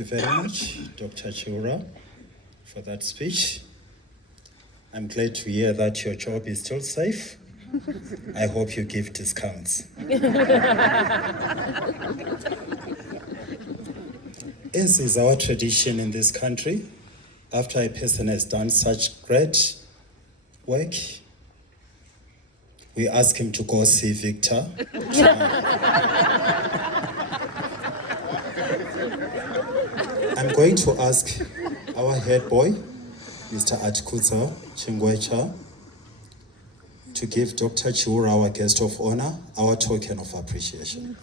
Thank you very much, Dr. Chura, for that speech. I'm glad to hear that your job is still safe. I hope you give discounts. As is our tradition in this country, after a person has done such great work, we ask him to go see Victor. I'm going to ask our head boy, Mr. Atkuza Chingwecha, to give Dr. Chura, our guest of honor, our token of appreciation.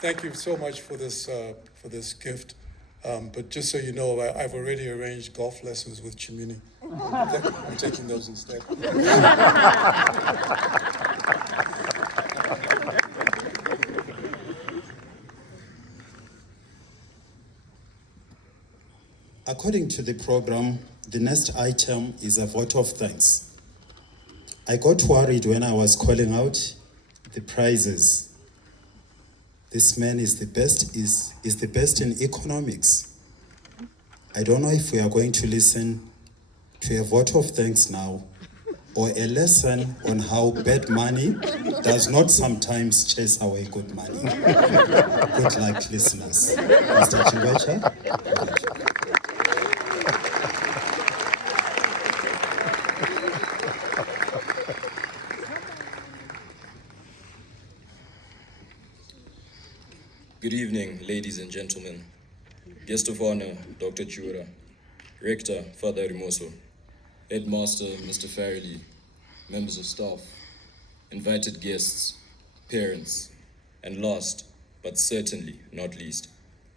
Thank you so much for this gift. But just so you know, I've already arranged golf lessons with Chimini. I'm taking those instead. According to the program, the next item is a vote of thanks. I got worried when I was calling out the prizes. This man is the best in economics. I don't know if we are going to listen to a vote of thanks now or a lesson on how bad money does not sometimes chase away good money. Good luck, listeners. Mr. Chingwecha. Good evening, ladies and gentlemen. Guest of honor, Dr. Chura. Rector, Father Rimoso. Headmaster, Mr. Farrelly. Members of staff. Invited guests, parents, and last, but certainly not least,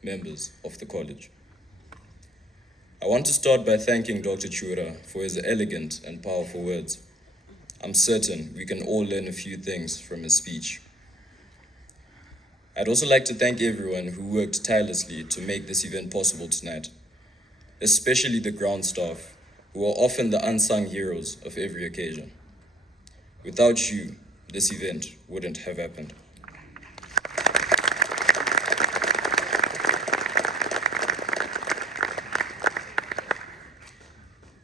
members of the college. I want to start by thanking Dr. Chura for his elegant and powerful words. I'm certain we can all learn a few things from his speech. I'd also like to thank everyone who worked tirelessly to make this event possible tonight, especially the ground staff, who are often the unsung heroes of every occasion. Without you, this event wouldn't have happened.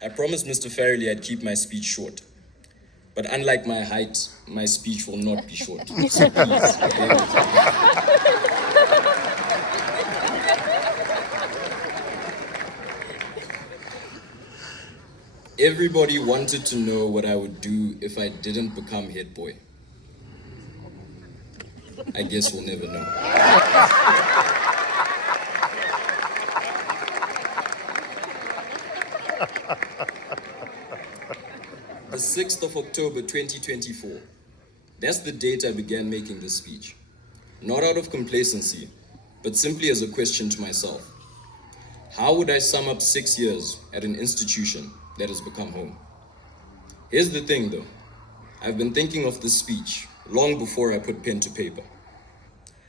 I promised Mr. Farrelly I'd keep my speech short. But unlike my height, my speech will not be short. So please, everybody wanted to know what I would do if I didn't become Headboy. I guess we'll never know. The 6th of October, 2024. That's the date I began making this speech. Not out of complacency, but simply as a question to myself. How would I sum up 6 years at an institution that has become home? Here's the thing though. I've been thinking of this speech long before I put pen to paper.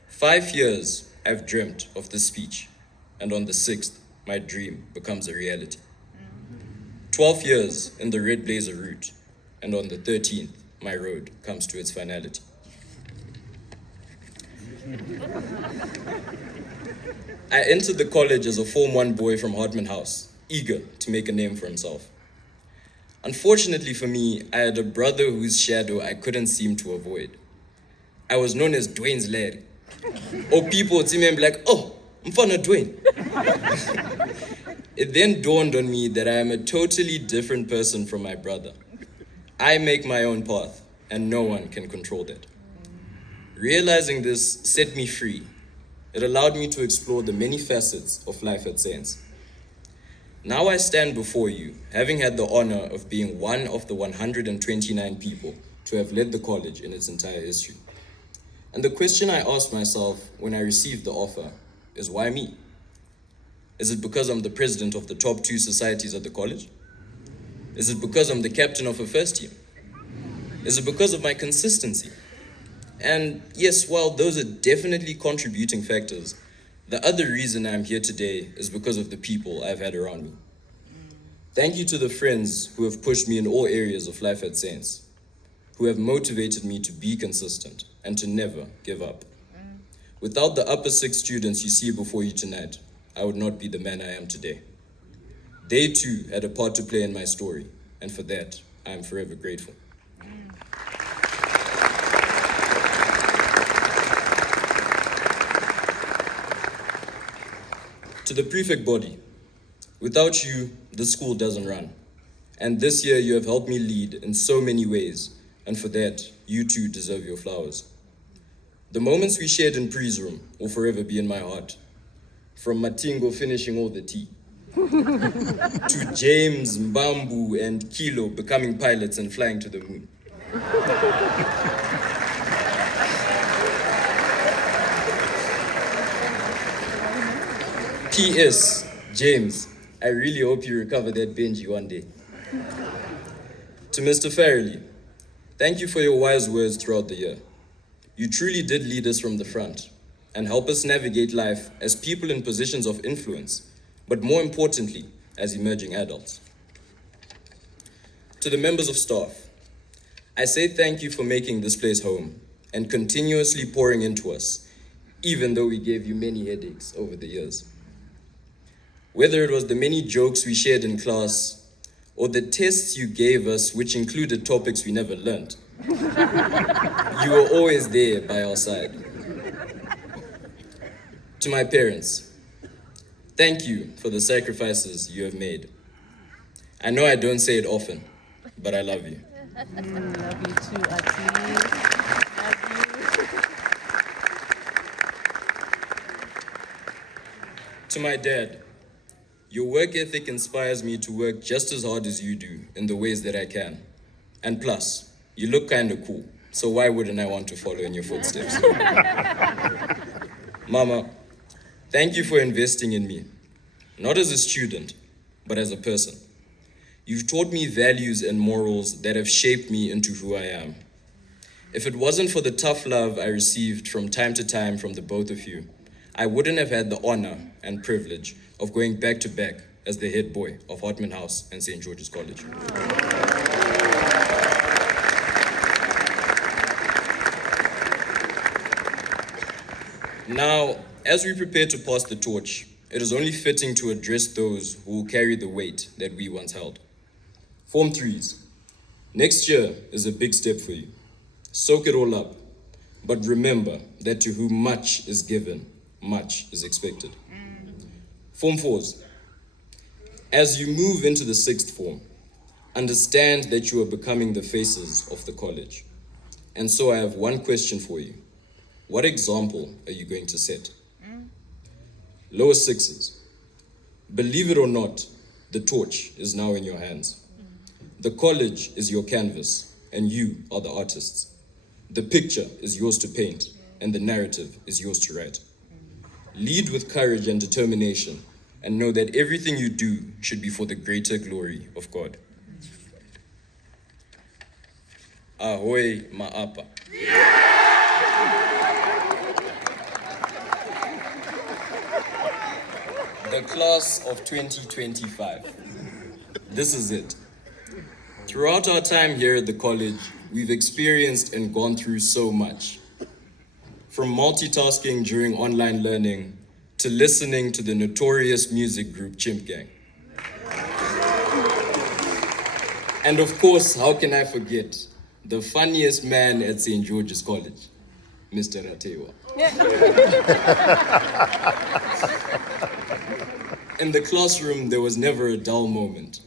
5 years I've dreamt of this speech, and on the 6th, my dream becomes a reality. 12 years in the Red Blazer route, and on the 13th, my road comes to its finality. I entered the college as a Form 1 boy from Hartman House, eager to make a name for himself. Unfortunately for me, I had a brother whose shadow I couldn't seem to avoid. I was known as Dwayne's lad. Or people would see me and be like, oh, I'm Mfana Dwayne. It then dawned on me that I am a totally different person from my brother. I make my own path, and no one can control that. Realizing this set me free. It allowed me to explore the many facets of life at Saints. Now I stand before you, having had the honor of being one of the 129 people to have led the college in its entire history. And the question I asked myself when I received the offer is, why me? Is it because I'm the president of the top 2 societies at the college? Is it because I'm the captain of a first team? Is it because of my consistency? And yes, while those are definitely contributing factors, the other reason I'm here today is because of the people I've had around me. Thank you to the friends who have pushed me in all areas of life at Saints, who have motivated me to be consistent and to never give up. Without the upper six students you see before you tonight, I would not be the man I am today. They too had a part to play in my story, and for that, I am forever grateful. To the prefect body, without you, the school doesn't run. And this year you have helped me lead in so many ways, and for that, you too deserve your flowers. The moments we shared in Pre's room will forever be in my heart. From Matingo finishing all the tea, to James, Mbambu, and Kilo becoming pilots and flying to the moon. P.S. James, I really hope you recover that Benji one day. To Mr. Farrelly, thank you for your wise words throughout the year. You truly did lead us from the front and help us navigate life as people in positions of influence, but more importantly, as emerging adults. To the members of staff, I say thank you for making this place home and continuously pouring into us, even though we gave you many headaches over the years. Whether it was the many jokes we shared in class or the tests you gave us, which included topics we never learned, you were always there by our side. To my parents, thank you for the sacrifices you have made. I know I don't say it often, but I love you. Love you too, Ati. Love you. To my dad, your work ethic inspires me to work just as hard as you do in the ways that I can. And plus, you look kind of cool, so why wouldn't I want to follow in your footsteps? Mama, thank you for investing in me, not as a student, but as a person. You've taught me values and morals that have shaped me into who I am. If it wasn't for the tough love I received from time to time from the both of you, I wouldn't have had the honor and privilege of going back to back as the head boy of Hartman House and St. George's College. Now, as we prepare to pass the torch, it is only fitting to address those who will carry the weight that we once held. Form 3s, next year is a big step for you. Soak it all up, but remember that to whom much is given, much is expected. Form 4s, as you move into the 6th form, understand that you are becoming the faces of the college. And so I have one question for you. What example are you going to set? Lower 6s, believe it or not, the torch is now in your hands. The college is your canvas, and you are the artists. The picture is yours to paint, and the narrative is yours to write. Lead with courage and determination, and know that everything you do should be for the greater glory of God. Ahoy Ma'apa. The class of 2025. This is it. Throughout our time here at the college, we've experienced and gone through so much. From multitasking during online learning to listening to the notorious music group Chimp Gang. And of course, how can I forget the funniest man at St. George's College, Mr. Ratewa. In the classroom, there was never a dull moment.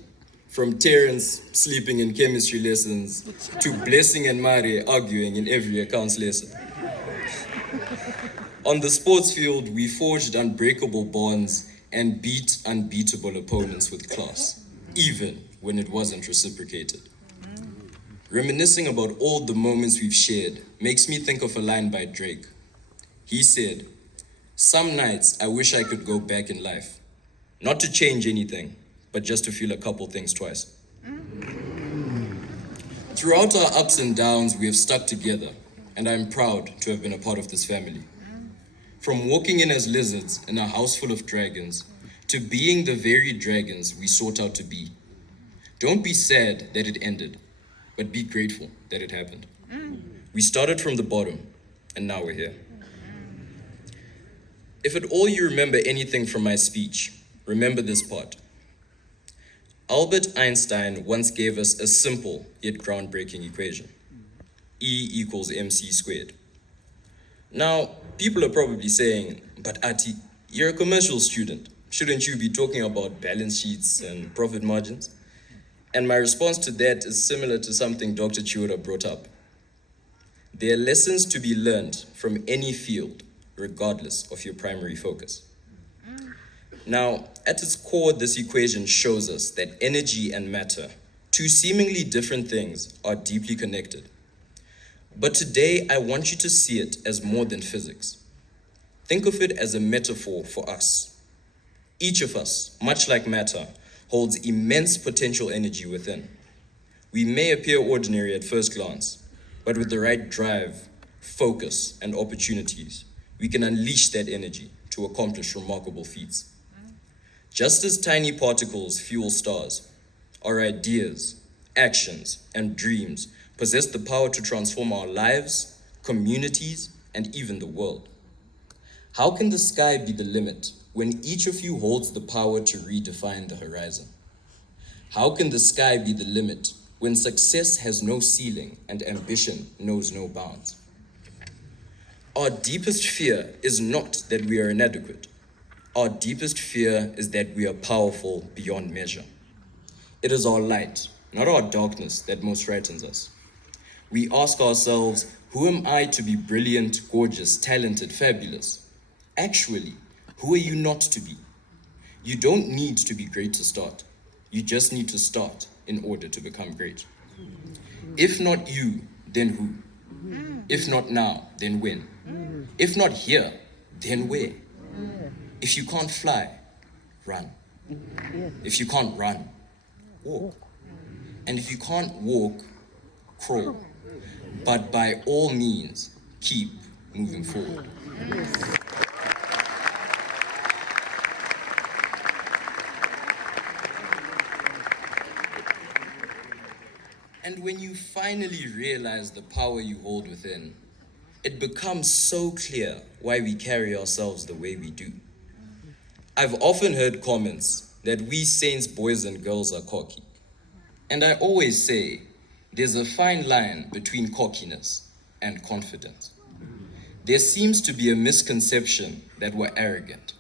From Terence sleeping in chemistry lessons to Blessing and Mari arguing in every accounts lesson. On the sports field, we forged unbreakable bonds and beat unbeatable opponents with class, even when it wasn't reciprocated. Reminiscing about all the moments we've shared makes me think of a line by Drake. He said, "Some nights I wish I could go back in life, not to change anything, but just to feel a couple things twice." Throughout our ups and downs, we have stuck together, and I'm proud to have been a part of this family. From walking in as lizards in a house full of dragons, to being the very dragons we sought out to be. Don't be sad that it ended, but be grateful that it happened. We started from the bottom, and now we're here. If at all you remember anything from my speech, remember this part. Albert Einstein once gave us a simple yet groundbreaking equation. E equals mc squared. Now, people are probably saying, but Ati, you're a commercial student. Shouldn't you be talking about balance sheets and profit margins? And my response to that is similar to something Dr. Chiura brought up. There are lessons to be learned from any field, regardless of your primary focus. Now, at its core, this equation shows us that energy and matter, two seemingly different things, are deeply connected. But today, I want you to see it as more than physics. Think of it as a metaphor for us. Each of us, much like matter, holds immense potential energy within. We may appear ordinary at first glance, but with the right drive, focus, and opportunities, we can unleash that energy to accomplish remarkable feats. Just as tiny particles fuel stars, our ideas, actions, and dreams possess the power to transform our lives, communities, and even the world. How can the sky be the limit when each of you holds the power to redefine the horizon? How can the sky be the limit when success has no ceiling and ambition knows no bounds? Our deepest fear is not that we are inadequate. Our deepest fear is that we are powerful beyond measure. It is our light, not our darkness, that most frightens us. We ask ourselves, who am I to be brilliant, gorgeous, talented, fabulous? Actually, who are you not to be? You don't need to be great to start. You just need to start in order to become great. If not you, then who? If not now, then when? If not here, then where? If you can't fly, run. If you can't run, walk. And if you can't walk, crawl. But by all means, keep moving forward. And when you finally realize the power you hold within, it becomes so clear why we carry ourselves the way we do. I've often heard comments that we Saints boys and girls are cocky. And I always say, there's a fine line between cockiness and confidence. There seems to be a misconception that we're arrogant.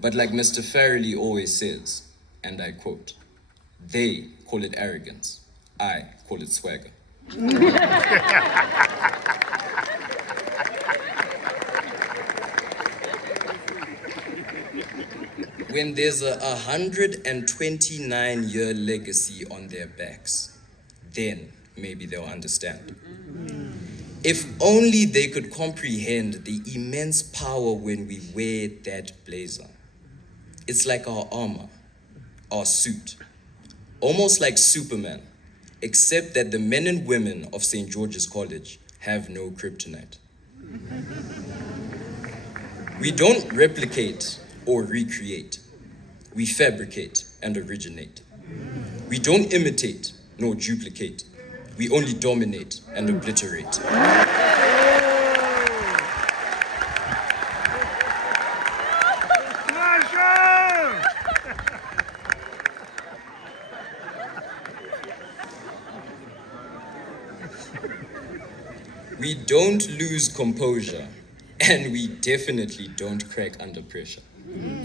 But like Mr. Farrelly always says, and I quote, they call it arrogance, I call it swagger. When there's a 129-year legacy on their backs, then maybe they'll understand. If only they could comprehend the immense power when we wear that blazer. It's like our armor, our suit, almost like Superman, except that the men and women of St. George's College have no kryptonite. We don't replicate or recreate. We fabricate and originate. We don't imitate nor duplicate. We only dominate and obliterate. We don't lose composure, and we definitely don't crack under pressure.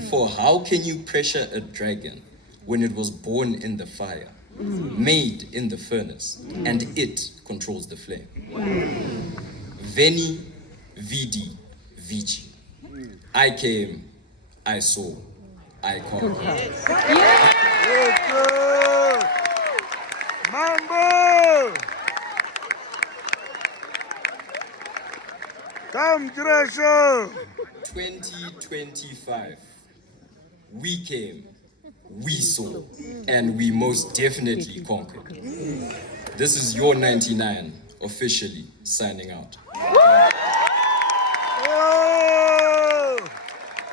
For how can you pressure a dragon when it was born in the fire, made in the furnace, and it controls the flame? Veni, vidi, vici. I came, I saw, I conquered. Mambo! Come, Gresham! 2025. We came, we saw, and we most definitely conquered. This is your 99, officially signing out.